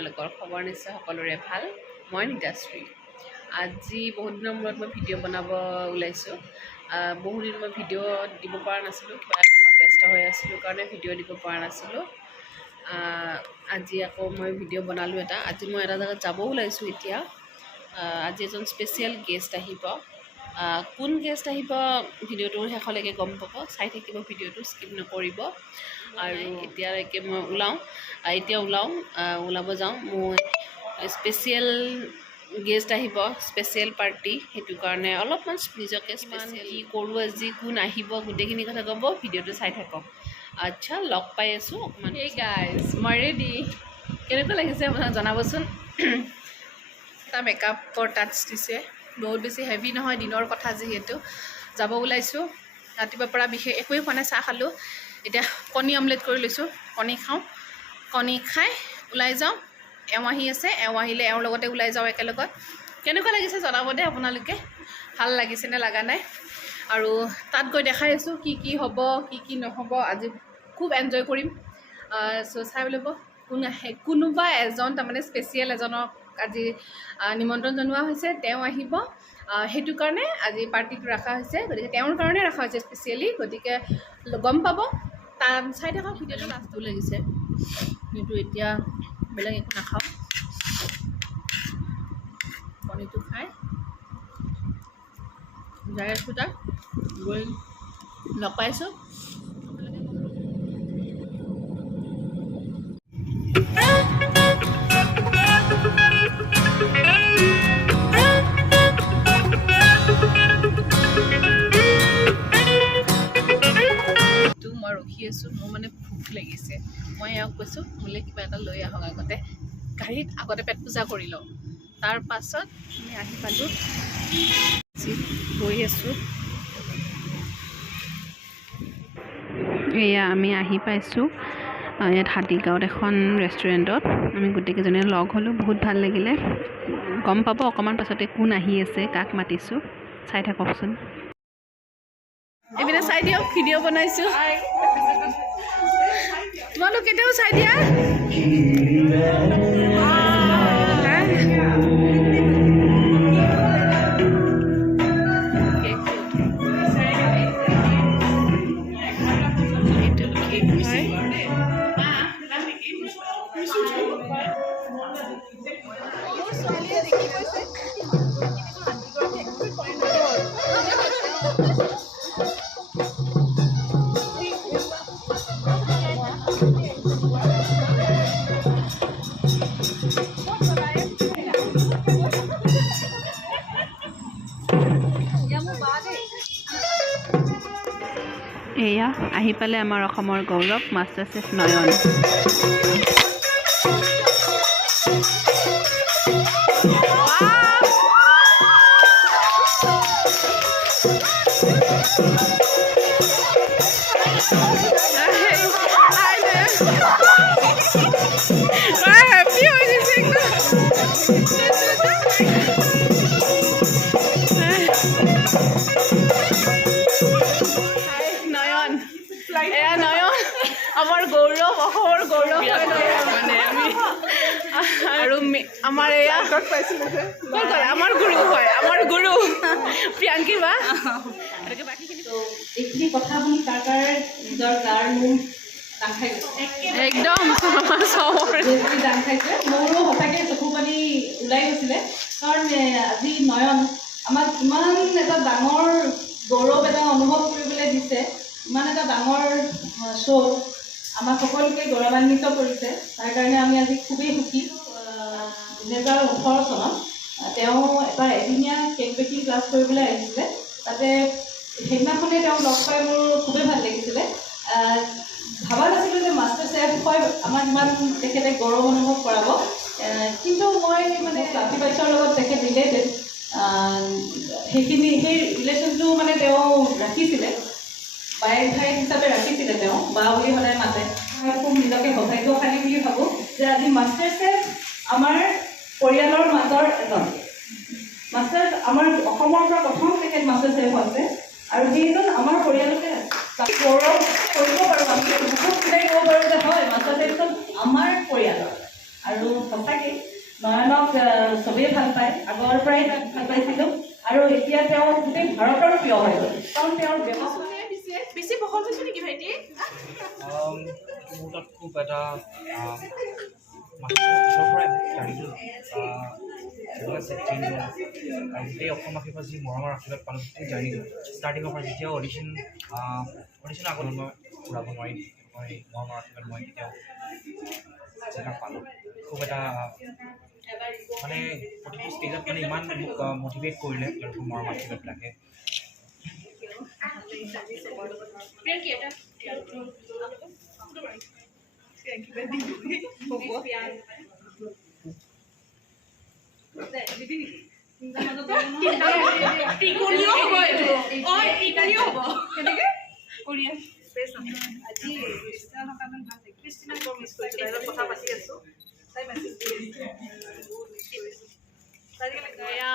আপোনালোকৰ খবৰ নিশ্চয় সকলোৰে ভাল। মই নিতাশ্ৰী। আজি বহুত দিনৰ মূৰত মই ভিডিঅ' বনাব ওলাইছোঁ। বহুত দিন মই ভিডিঅ' দিব পৰা নাছিলোঁ, কিবা কামত ব্যস্ত হৈ আছিলোঁ কাৰণে ভিডিঅ' দিব পৰা নাছিলোঁ। আজি আকৌ মই ভিডিঅ' বনালোঁ এটা। আজি মই এটা জেগাত যাব ওলাইছোঁ এতিয়া। আজি এজন স্পেচিয়েল গেষ্ট আহিব। কোন গেষ্ট আহিব ভিডিঅ'টোৰ শেষলৈকে গম পাব, চাই থাকিব ভিডিঅ'টো, স্কিপ নকৰিব। আৰু এতিয়ালৈকে মই ওলাব যাওঁ। মোৰ স্পেচিয়েল গেষ্ট আহিব, স্পেচিয়েল পাৰ্টি, সেইটো কাৰণে অলপমান নিজকে স্পেচিয়েল কি কৰোঁ, আজি কোন আহিব, গোটেইখিনি কথা ক'ব, ভিডিঅ'টো চাই থাকক। আচ্ছা, লগ পাই আছোঁ অকণমান। এই গাইজ, মই ৰেডি। কেনেকুৱা লাগিছে আপোনাক জনাবচোন। এটা মেকআপৰ টাচ দিছে, বহুত বেছি হেভি নহয়, দিনৰ কথা যিহেতু। যাব ওলাইছোঁ। ৰাতিপুৱাৰ পৰা বিশেষ একোৱেই খোৱা নাই, চাহ খালোঁ। এতিয়া কণী অমলেট কৰি লৈছোঁ, কণী খাওঁ। কণী খাই ওলাই যাওঁ। এওঁ আহি আছে, এওঁ আহিলে এওঁৰ লগতে ওলাই যাওঁ একেলগত। কেনেকুৱা লাগিছে জনাব দেই আপোনালোকে, ভাল লাগিছেনে লগা নাই। আৰু তাত গৈ দেখাই আছোঁ কি কি হ'ব, কি কি নহ'ব। আজি খুব এনজয় কৰিম। চ' চাই ল'ব কোন আহে। কোনোবা এজন তাৰমানে স্পেচিয়েল এজনক আজি নিমন্ত্ৰণ জনোৱা হৈছে, তেওঁ আহিব। সেইটো কাৰণে আজি পাৰ্টিটো ৰখা হৈছে, গতিকে তেওঁৰ কাৰণে ৰখা হৈছে স্পেচিয়েলি। গতিকে গম পাব, তাৰ চাই থাকক ভিডিঅ'টো। লাষ্টটো লাগিছে কিন্তু এতিয়া বেলেগ একো নাখাওঁ, কণীটো খাই যাই আছোঁ। তাত গৈ লগ পাইছোঁ। মই ৰখি আছোঁ, মোৰ মানে ভোক লাগিছে। মই এওঁক কৈছোঁ মোলৈ কিবা এটা লৈ আহক, আগতে গাড়ীত আগতে পেট পূজা কৰি লওঁ, তাৰ পাছত আমি আহি পালোঁ। গৈ আছোঁ। এয়া আমি আহি পাইছোঁ ইয়াত হাতীগাঁৱত এখন ৰেষ্টুৰেণ্টত। আমি গোটেইকেইজনে লগ হ'লোঁ, বহুত ভাল লাগিলে। গম পাব অকণমান পাছতে কোন আহি আছে, কাক মাতিছোঁ, চাই থাককচোন। এইপিনে চাই দিয়ক, ভিডিঅ' বনাইছোঁ। তোমালোক কেতিয়াও চাই দিয়া। এয়া আহি পালে আমাৰ অসমৰ গৌৰৱ, মাষ্টাৰ চেফ নয়ন। এয়া নয়ন, আমাৰ গৌৰৱ, অসমৰ গৌৰৱ মানে আমি। আৰু আমাৰ এয়া আমাৰ গুৰু হয়, আমাৰ গুৰু প্ৰিয়াংকী বা। এইখিনি কথা বুলি কাৰ কাৰ নিজৰ গাৰ নোম দাং খাই গৈছে, একদম দাং খাইছে। মোৰো সঁচাকৈ চকু পানী ওলাই গৈছিলে, কাৰণ আজি নয়ন আমাক ইমান এটা ডাঙৰ গৌৰৱ এটা অনুভৱ কৰিবলৈ দিছে। ইমান এটা ডাঙৰ শ্ব' আমাক সকলোকে গৌৰৱান্বিত কৰিছে, তাৰ কাৰণে আমি আজি খুবেই সুখী। 2018 চনত তেওঁ এটা এদিনীয়া কেক বেকিং ক্লাছ কৰিবলৈ আহিছিলে। তাতে সেইদিনাখনে তেওঁক লগ পাই মোৰ খুবেই ভাল লাগিছিলে। ভাবা নাছিলোঁ যে মাষ্টাৰ চেফ হয় আমাক ইমান তেখেতে গৌৰৱ অনুভৱ কৰাব, কিন্তু মই মানে ফ্লাফি বাইচৰ লগত তেখেত ৰিলেটেড, সেই ৰিলেশ্যনটো মানে তেওঁ ৰাখিছিলে, বায়েক ভাই হিচাপে ৰাখিছিলে। তেওঁ বা বুলি সদায় মাতে। মই খুব নিজকে সৌভাগ্যশালী বুলি ভাবোঁ যে আজি মাষ্টাৰ চেফ আমাৰ পৰিয়ালৰ মাজৰ এজন। মাষ্টাৰ আমাৰ অসমৰ পৰা প্ৰথম তেখেত মাষ্টাৰ চেফ হৈছে, আৰু যিজন আমাৰ পৰিয়ালতে গৌৰৱ কৰিব পাৰোঁ। আমি বহুত চিলাই ক'ব পাৰোঁ যে হয় মাষ্টাৰ চেফজন আমাৰ পৰিয়ালৰ। আৰু সঁচাকৈ প্ৰিয় হয় কাৰণ তেওঁৰ ব্যৱসায় বেছি বহল হৈছে নেকি ভাইটি মোৰ তাত খুব এটা ওচৰৰ পৰাই জানিলোঁ গোটেই অসমবাসীৰ পৰা যি মৰমৰ আশীৰ্বাদ পালোঁ গোটেই জানিলোঁ ষ্টাৰ্টিঙৰ পৰা যেতিয়া অডিশ্যন আগত মই ঘূৰাব নোৱাৰিম মই মৰমৰ আশীৰ্বাদ মই কেতিয়াও জেগা পালোঁ খুব এটা মানে প্ৰতিটো ষ্টেজত মানে ইমান মোক মটিভেট কৰিলে তেওঁলোকৰ মৰমৰ আশীৰ্বাদবিলাকে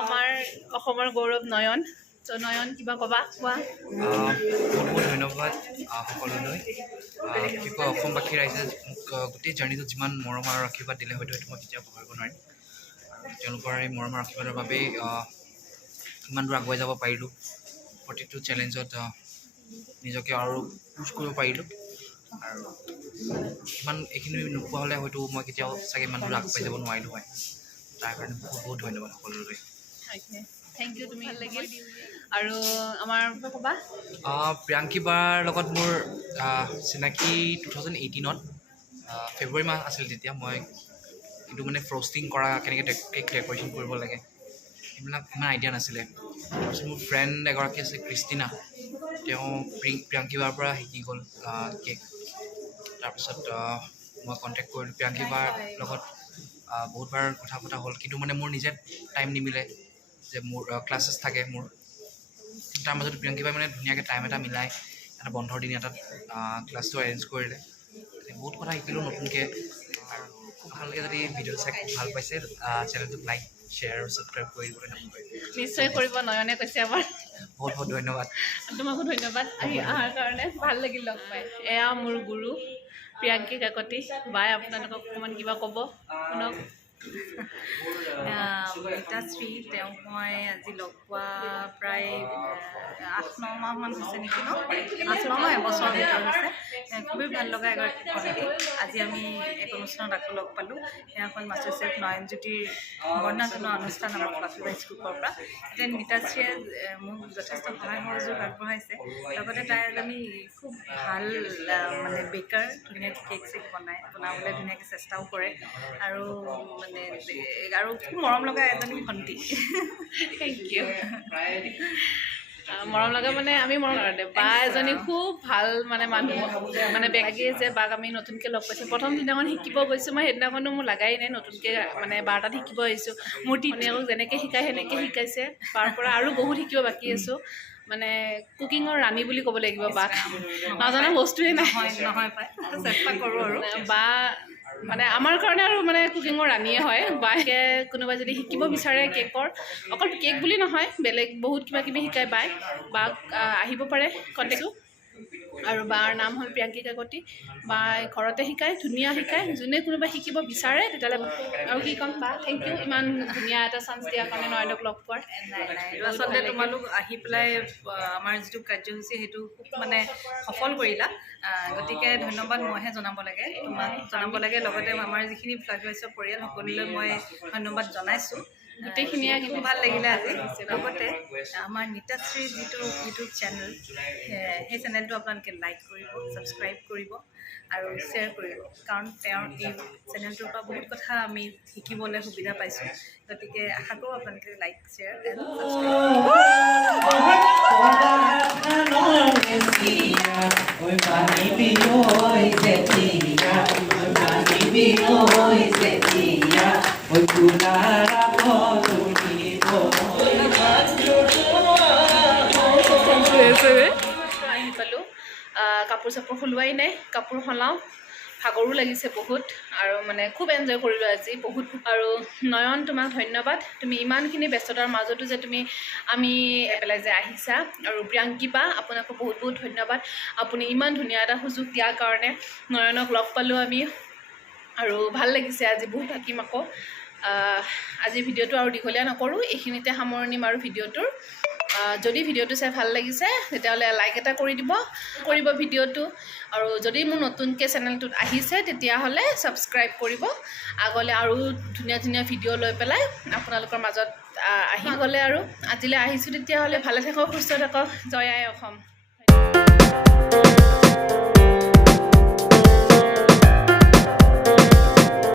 আমাৰ অসমৰ গৌৰৱ নয়ন ত' নয়ন কিবা ক'বা কোৱা বহুত বহুত ধন্যবাদ সকলোলৈ বিশেষকৈ অসমবাসী ৰাইজে মোক গোটেই জাৰ্ণিটোত যিমান মৰম আৰু আশীৰ্বাদ দিলে হয়তো সেইটো মই কেতিয়াও পাহৰিব নোৱাৰিম আৰু তেওঁলোকৰ এই মৰম আৰু আশীৰ্বাদৰ বাবেই ইমান দূৰ আগুৱাই যাব পাৰিলোঁ প্ৰতিটো চেলেঞ্জত নিজকে আৰু পুছ কৰিব পাৰিলোঁ আৰু ইমান এইখিনি নোপোৱা হ'লে হয়তো মই কেতিয়াও চাগে ইমান দূৰ আগবাঢ়ি যাব নোৱাৰিলোঁ হয় তাৰ কাৰণে বহুত বহুত ধন্যবাদ সকলোলৈ থেংক ইউ তুমি ভাল লাগিল আৰু আমাৰ ক'বা প্ৰিয়াংকী বাৰ লগত মোৰ চিনাকি 2018ত ফেব্ৰুৱাৰী মাহ আছিল তেতিয়া মই কিন্তু মানে ফ্ৰষ্টিং কৰা কেনেকৈ কেক ডেক'ৰেশ্যন কৰিব লাগে সেইবিলাক ইমান আইডিয়া নাছিলে তাৰপিছত মোৰ ফ্ৰেণ্ড এগৰাকী আছে ক্ৰিষ্টিনা তেওঁ প্ৰিয়াংকী বাৰ পৰা শিকি গ'ল কেক তাৰপিছত মই কণ্টেক্ট কৰিলোঁ প্ৰিয়াংকী বাৰ লগত বহুতবাৰ কথা পতা হ'ল কিন্তু মানে মোৰ নিজে টাইম নিমিলে যে মোৰ ক্লাছেছ থাকে মোৰ তাৰ মাজত প্ৰিয়াংকী বাই মানে ধুনীয়াকৈ টাইম এটা মিলাই এটা বন্ধৰ দিন এটাত ক্লাছটো এৰেঞ্জ কৰিলে বহুত কথা শিকিলোঁ নতুনকৈ আৰু খুব ভাল লাগে যদি ভিডিঅ'টো চাই খুব ভাল পাইছে চেনেলটোক লাইক শ্বেয়াৰ আৰু ছাবস্ক্ৰাইব কৰি দিবলৈ নাপাহৰিব নিশ্চয় কৰিব নয়নে কৈছে আমাৰ বহুত বহুত ধন্যবাদ তোমাকো ধন্যবাদ আহি অহাৰ কাৰণে ভাল লাগিল লগ পাই এয়া মোৰ গুৰু প্ৰিয়াংকী কাকতি বাই আপোনালোকক অকণমান কিবা ক'ব শুনক ৰীতাশ্ৰী তেওঁক মই আজি লগ পোৱা প্ৰায় 8-9 মাহমান হৈছে নেকি ন 8-9 মাহ এবছৰ ভিতৰত হৈছে খুবেই ভাল লগা এগৰাকী ভণ্টি আজি আমি এক অনুষ্ঠানত আকৌ লগ পালোঁ এয়া হ'ল মাষ্টাৰ চেফ নয়নজ্যোতিৰ বৰ্ণাঢ্য অনুষ্ঠান আমাৰ ফ্লাফি স্কুলৰ পৰা এতিয়া ৰীতাশ্ৰীয়ে মোক যথেষ্ট সহায় সহযোগ আগবঢ়াইছে লগতে তাই এজনী খুব ভাল মানে বেকাৰ ধুনীয়াকৈ কেক চেক বনাবলৈ ধুনীয়াকৈ চেষ্টাও কৰে আৰু মানে আৰু খুব মৰম লগা এজনী ভণ্টি থেংক ইউ মৰম লগা মানে আমি মৰম লগা বা এজনী খুব ভাল মানে মানুহ মানে বেগে যে বাক আমি নতুনকৈ লগ পাইছোঁ প্ৰথম দিনাখন শিকিব গৈছোঁ মই সেইদিনাখনো মোৰ লাগাই নাই নতুনকৈ মানে বাৰ তাত শিকিব আহিছোঁ মোৰ ধুনীয়াকৈ যেনেকৈ শিকায় সেনেকৈ শিকাইছে বাৰ পৰা আৰু বহুত শিকিব বাকী আছোঁ মানে কুকিঙৰ ৰাণী বুলি ক'ব লাগিব বাক নাজানা বস্তুৱেই নহয় চেষ্টা কৰোঁ আৰু বা মানে আমাৰ কাৰণে আৰু মানে কুকিঙৰ ৰাণীয়ে হয় বাকে কোনোবাই যদি শিকিব বিচাৰে কেকৰ অকল কেক বুলি নহয় বেলেগ বহুত কিবা কিবি শিকাই বাক আহিব পাৰে কণ্টেক্ট আৰু বাৰ নাম হ'ল প্ৰিয়াংকী কাকতি বাই ঘৰতে শিকায় ধুনীয়া শিকায় যোনে কোনোবাই শিকিব বিচাৰে তেতিয়াহ'লে আৰু কি ক'ম বা থেংক ইউ ইমান ধুনীয়া এটা চান্স দিয়াৰ কাৰণে নয়নক লগ পোৱাৰ আচলতে তোমালোক আহি পেলাই আমাৰ যিটো কাৰ্যসূচী সেইটো খুব মানে সফল কৰিলা গতিকে ধন্যবাদ মইহে জনাব লাগে তোমাক জনাব লাগে লগতে আমাৰ যিখিনি ফ্লাফি ভাইচৰ পৰিয়াল সকলোলৈ মই ধন্যবাদ জনাইছোঁ গোটেইখিনিয়ে কিন্তু ভাল লাগিলে আজি লগতে আমাৰ নীতাশ্ৰীৰ যিটো ইউটিউব চেনেল সেই চেনেলটো আপোনালোকে লাইক কৰিব ছাবস্ক্ৰাইব কৰিব আৰু শ্বেয়াৰ কৰিব কাৰণ তেওঁৰ এই চেনেলটোৰ পৰা বহুত কথা আমি শিকিবলৈ সুবিধা পাইছোঁ গতিকে আশা কৰোঁ আপোনালোকে লাইক শ্বেয়াৰ এণ্ড আহি পালোঁ কাপোৰ চাপোৰ সলোৱাই নাই কাপোৰ সলাওঁ ভাগৰো লাগিছে বহুত আৰু মানে খুব এনজয় কৰিলোঁ আজি বহুত আৰু নয়ন তোমাক ধন্যবাদ তুমি ইমানখিনি ব্যস্ততাৰ মাজতো যে তুমি আমি পেলাই যে আহিছা আৰু প্ৰিয়াংকী বা আপোনাকো বহুত বহুত ধন্যবাদ আপুনি ইমান ধুনীয়া এটা সুযোগ দিয়াৰ কাৰণে নয়নক লগ পালোঁ আমি আৰু ভাল লাগিছে আজি বহুত থাকিম আকৌ আজি ভিডিঅ'টো আৰু দীঘলীয়া নকৰোঁ এইখিনিতে সামৰণি মাৰোঁ ভিডিঅ'টোৰ যদি ভিডিঅ'টো চাই ভাল লাগিছে তেতিয়াহ'লে লাইক এটা কৰি কৰিব ভিডিঅ'টো আৰু যদি মোৰ নতুনকৈ চেনেলটোত আহিছে তেতিয়াহ'লে ছাবস্ক্ৰাইব কৰিব আগলৈ আৰু ধুনীয়া ধুনীয়া ভিডিঅ' লৈ পেলাই আপোনালোকৰ মাজত আহি গ'লে আৰু আজিলৈ আহিছোঁ তেতিয়াহ'লে ভালে থাকক সুস্থ থাকক জয় আই অসম